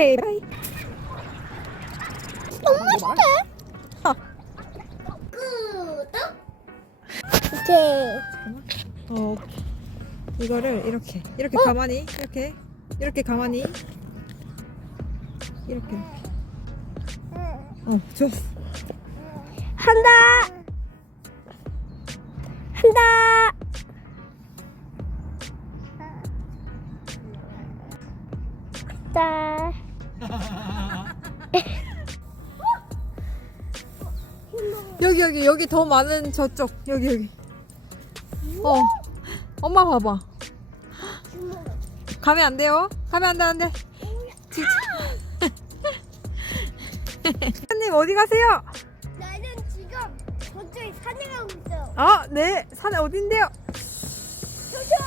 오케이 바이 너무 맛있대. 아. 구독. 오케이. 어 이거를 이렇게 이렇게 어? 가만히 이렇게 이렇게 가만히 이렇게 이렇게 어 좋았어. 한다. 여기 여기 더 많은 저쪽. 여기 여기. 어. 엄마 봐봐. 가면 안 돼요? 가면 안돼 진짜. 사장님 어디 가세요? 나는 지금 저쪽에 산에 가고 있어. 아 네. 산에 어딘데요? 저쪽.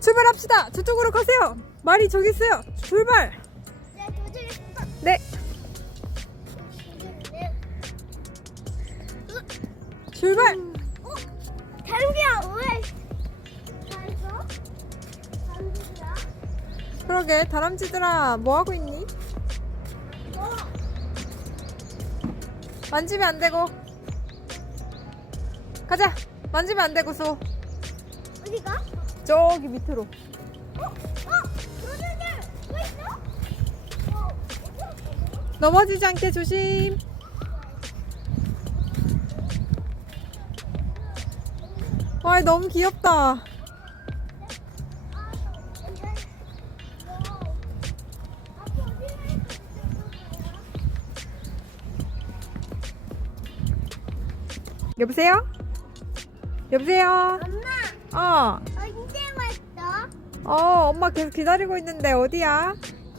출발합시다. 저쪽으로 가세요. 말이 저기 있어요. 출발. 내 저쪽에 있어. 네 출발 어? 다른이야 왜? 잘했어? 그러게 다람쥐들아 뭐 하고 있니 어? 만지면 안 되고 가자 만지면 안 되고 소 어디가? 저기 밑으로 어? 어? 너네들 뭐 있어? 어? 넘어지지 않게 조심 와 너무 귀엽다. 여보세요? 여보세요? 엄마. 어, 언제 왔어? 어 엄마 계속 기다리고 있는데 어디야?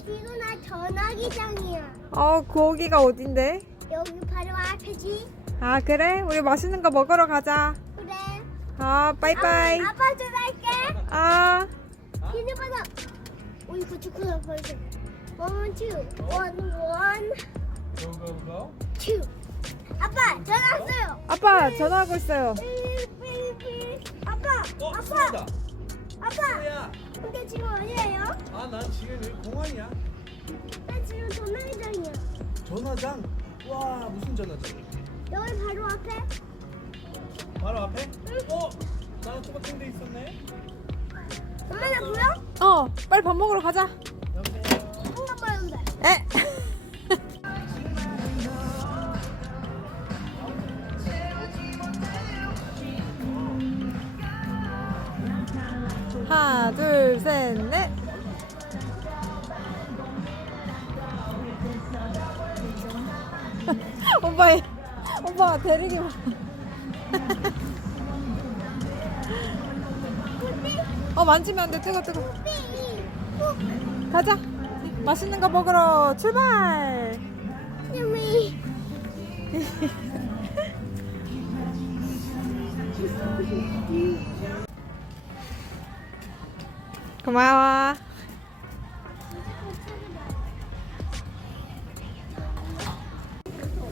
지금 나 전화기장이야. 어 거기가 어딘데? 여기 바로 앞이지? 아 그래? 우리 맛있는 거 먹으러 가자 아 빠이빠이. 아, 아빠 전화할게. 아 비밀번호 우리 구축구나 벌써. 원, 투, 원, 원, 투. 아빠 전화 왔어요. 아빠 전화하고 있어요. 삐삐삐. 아빠 어, 아빠. 수아다. 아빠 수아야. 근데 지금 어디예요? 아, 난 지금 여기 공항이야. 나 지금 전화기장이야. 전화장. 와, 무슨 전화장? 여기 바로 앞에 바로 앞에? 어? 나랑 똑같은 데 있었네. 엄마 나 보여? 어 빨리 밥 먹으러 가자 여보세요. 한가 보였는데 에 하나 둘 셋 넷 오빠 오빠가 데리기 봐. 어 만지면 안돼. 뜨거 뜨거 삐 가자. 맛있는 거 먹으러 출발. 삐 고마워.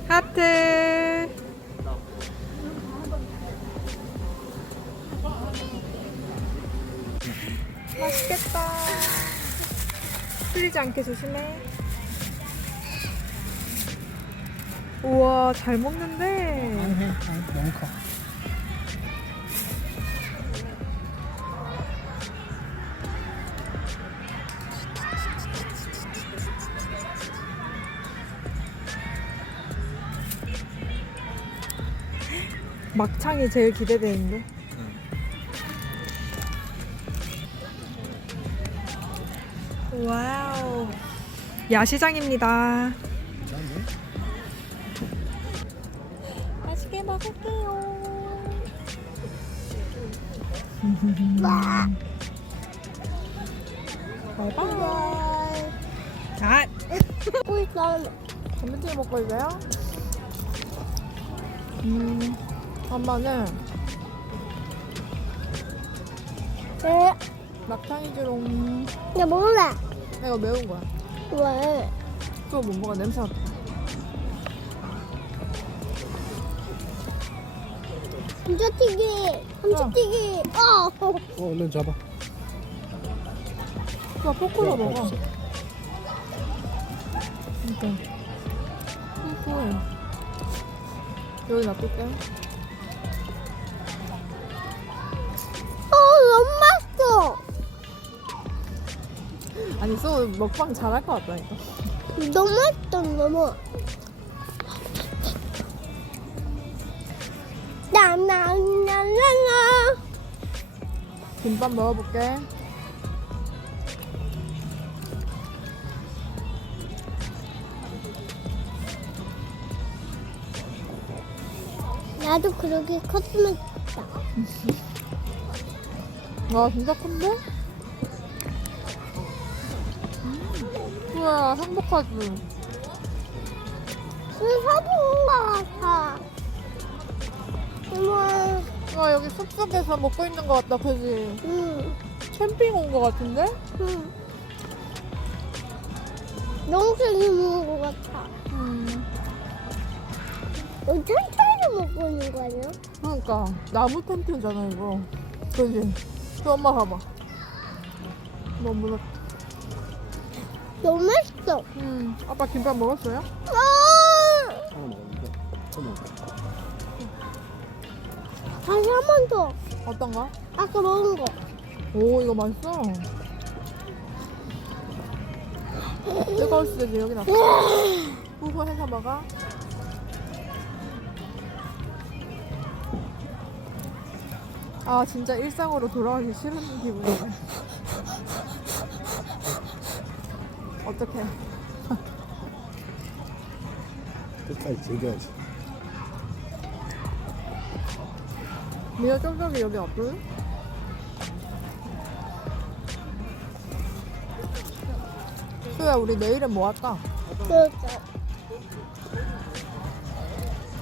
하트 맛있겠다. 풀리지 않게 조심해. 우와 잘 먹는데. 너무 커. 막창이 제일 기대되는데 와우. 야시장입니다. 맛있게 먹을게요. 와. 바이바이 자 먹고 있어 단무지 먹고 있어요? 음. 엄마는 네. 막창이지롱. 나 먹을래 이거 매운 거야 왜? 그거 못 먹어 냄새 맡아 감자튀김 감자튀김 어 어, 얼른 잡아. 그냥 포크로 먹어. 없어. 그러니까. 포크에. 여기 놔둘게. 어 아니, 소 먹방 잘할 것 같다니까. 너무 맛있다 너무. 나나나나나. 김밥 먹어볼게. 나도 그렇게 컸으면 좋겠다. 와, 진짜 큰데? 음, 우와, 행복하지? 술 사본 것 같아. 어머, 와, 여기 숲속에서 먹고 있는 것 같다, 그지? 응, 캠핑 온 것 같은데? 응. 너무 크게 먹은 것 같아. 음. 여기 천천히 먹고 있는 거 아니야? 그러니까 나무 텐트잖아 이거 그지? 또 엄마 가봐 너무 무섭 너무 맛있어. 음 아빠 김밥 먹었어요? 아! 하나 먹었는데. 또 먹어. 다시 한 번 더. 어떤 거? 아까 먹은 거. 오 이거 맛있어 뜨거울 수도 있지 여기 놔둬 후후 해서 먹어 아 진짜 일상으로 돌아가기 싫은 기분이네 어떡해 끝까지 즐겨야지. 미어 쪽쪽이 여기 없거든? 수야 우리 내일은 뭐 할까? 그렇죠.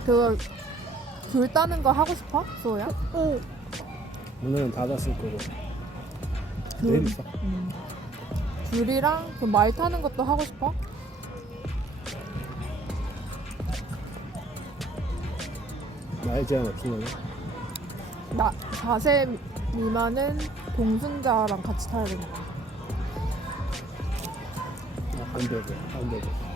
그거 귤 따는 거 하고 싶어? 수호야? 응. 오늘은 닫았을 거고. 내일 있어. 음. 귤이랑 그 말 타는 것도 하고 싶어? 나이 제한 없으면 나 4세 미만은 동승자랑 같이 타야 된다. 안 되고 안 되고.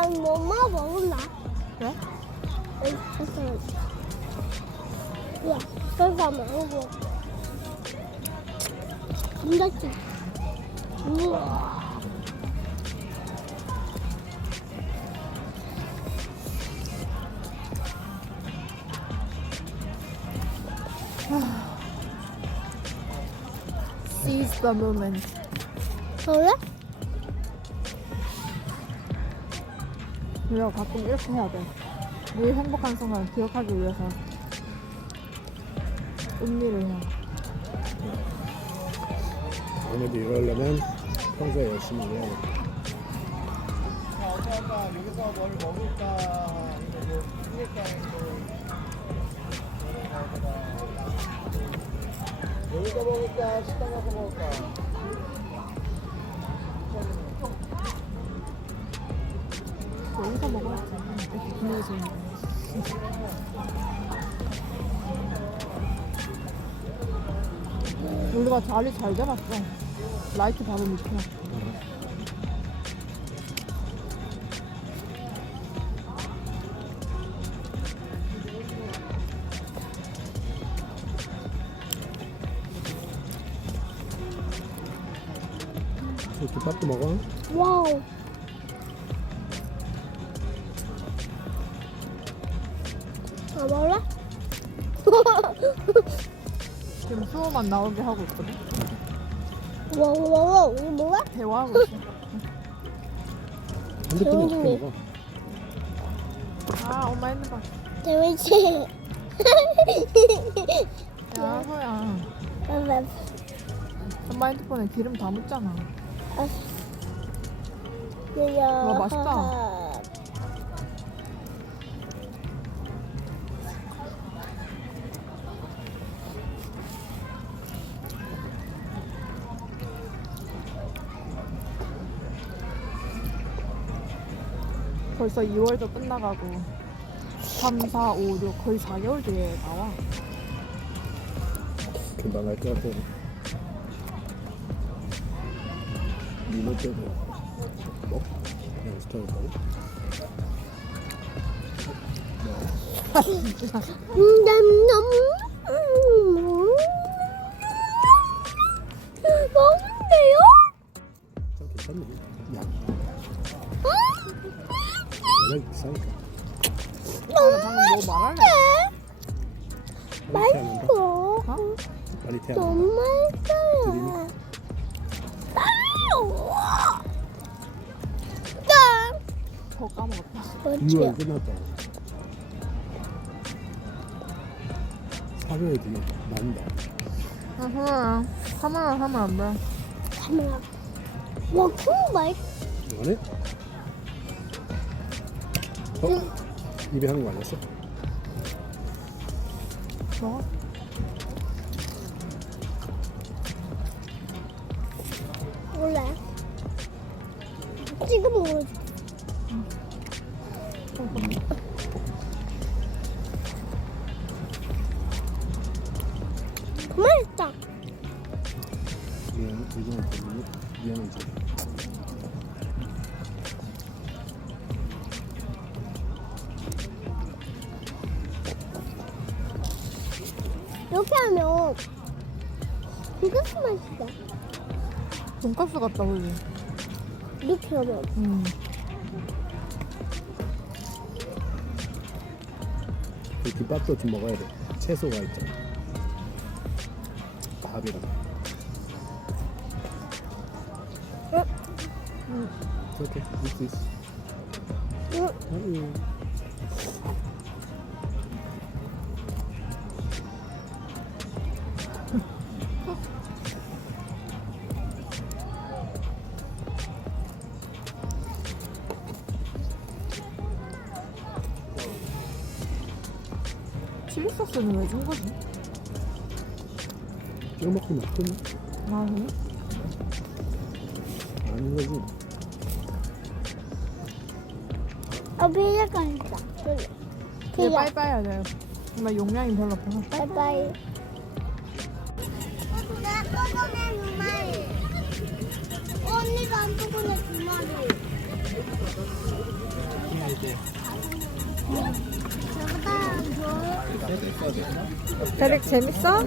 난 뭐만 먹었나? 그래? 여기 있어. 야, 그래서 한번 먹어. 감자튀김. 우와. Seize the moment. 그래? 우리가 가끔 이렇게 해야 돼. 늘 행복한 순간 기억하기 위해서 음미를 해야 돼. 오늘도 이러려면 평소에 열심히. 어디 할까? 여기서 뭘 먹을까? 여기서 먹을까? 식당 가서 먹을까? 자리 잘 잡았어. 라이트 바로 밑에. 저 김밥도 먹어. 와우. 수호만 나오게 하고 있거든. 와우. 이거 뭐야? 대화하고 있어. 어떻게. 먹어? 아, 엄마 했는 거. 재밌지? 야, 소야. 엄마 핸드폰에 기름 다 묻잖아. 와, 맛있다. 벌써 2월도 끝나가고 3, 4, 5, 6 거의 4개월 뒤에 나와. 금방 갈 것 같아. 니네 때도 뭐? 연습하겠다고? 음, 먹는데요? 참 괜찮네. 야. 원래 비싸니까. 나 방금 뭐 말할래? 빨리 태어난다. 어, 빨리 태어난다. 너무 맛있어요. 짠! 더 까먹었다. 6월 끝났다. 4개월 뒤에 난다. 아, 하나, 하나 하면 안 돼. 카메라. 와, 그거 맛있 이거네? 어? 입에 하는 거 아니었어? 먹어. 몰라요? 지금. 그 돈가스 맛있어. 돈가스 같다, 그지? 이렇게 하면. 음. 그 김밥도 좀 먹어야 돼. 채소가 있잖아. 밥이랑. 어? 그렇게 있어 있어. 응. 아 칠리 소스는 왜 준 거지? 이거 먹으면 맛있겠네. 아, 그래? 아닌 거지. 아, 비자가 있다. 저기. 이게 비자. 빠이빠이 해야 돼. 나 용량이 별로 없어서. 나두 마리. 언니도 안 꺼내 두 마리. 저보다. 대릭 재밌어?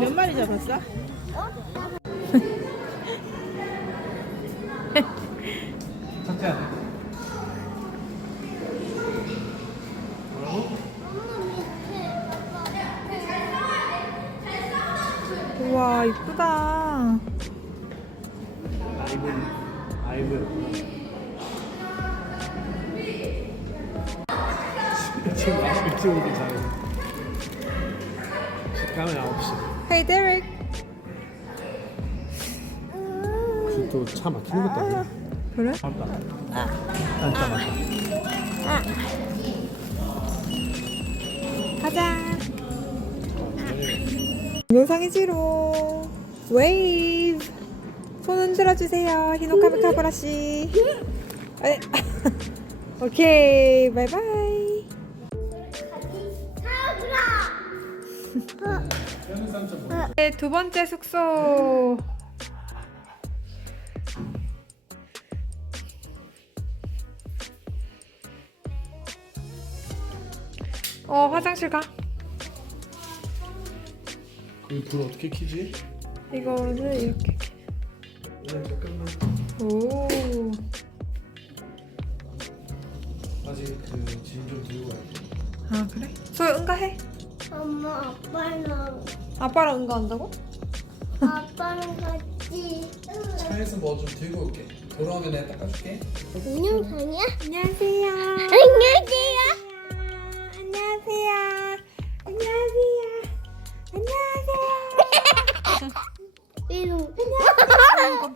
몇 마리 잡았어? 차 막히는 것도 아니야. 그래? 맞다. 맞다, 맞다. 가자. 동영상이지로 웨이브 손 흔들어 주세요 히노카미 카브라 씨. 에, 오케이 바이바이. 네, 두 번째 숙소. 어 화장실 가. 그불 어떻게 켜지? 이거를 이렇게. 네, 잠깐만. 오. 아직 그짐 좀 들고 가야 돼. 아 그래? 소유 응가해. 엄마, 아빠랑, 아빠랑 응가한다고? 아빠랑 같이. 차에서 뭐 좀 들고 올게. 돌아오면 내가 닦아줄게. 동영상이야? 안녕하세요. 안녕하세요. 안녕하세요.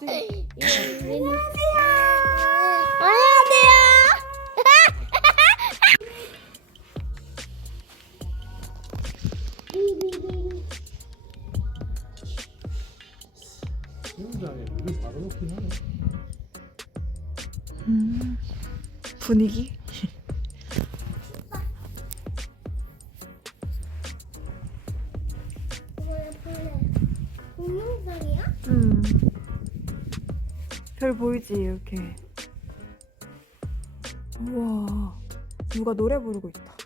안녕 별 보이지, 이렇게. 우와. 누가 노래 부르고 있다.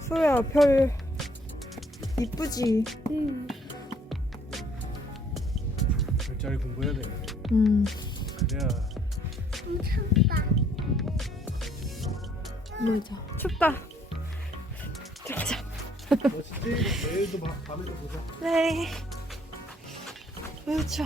소야, 별. 이쁘지? 응. 별자리 공부해야 돼. 음. 그래야 춥다. 맞아. 춥다. 춥자. 멋있지? 내일도 밤- 밤에도 보자. 네. 으차.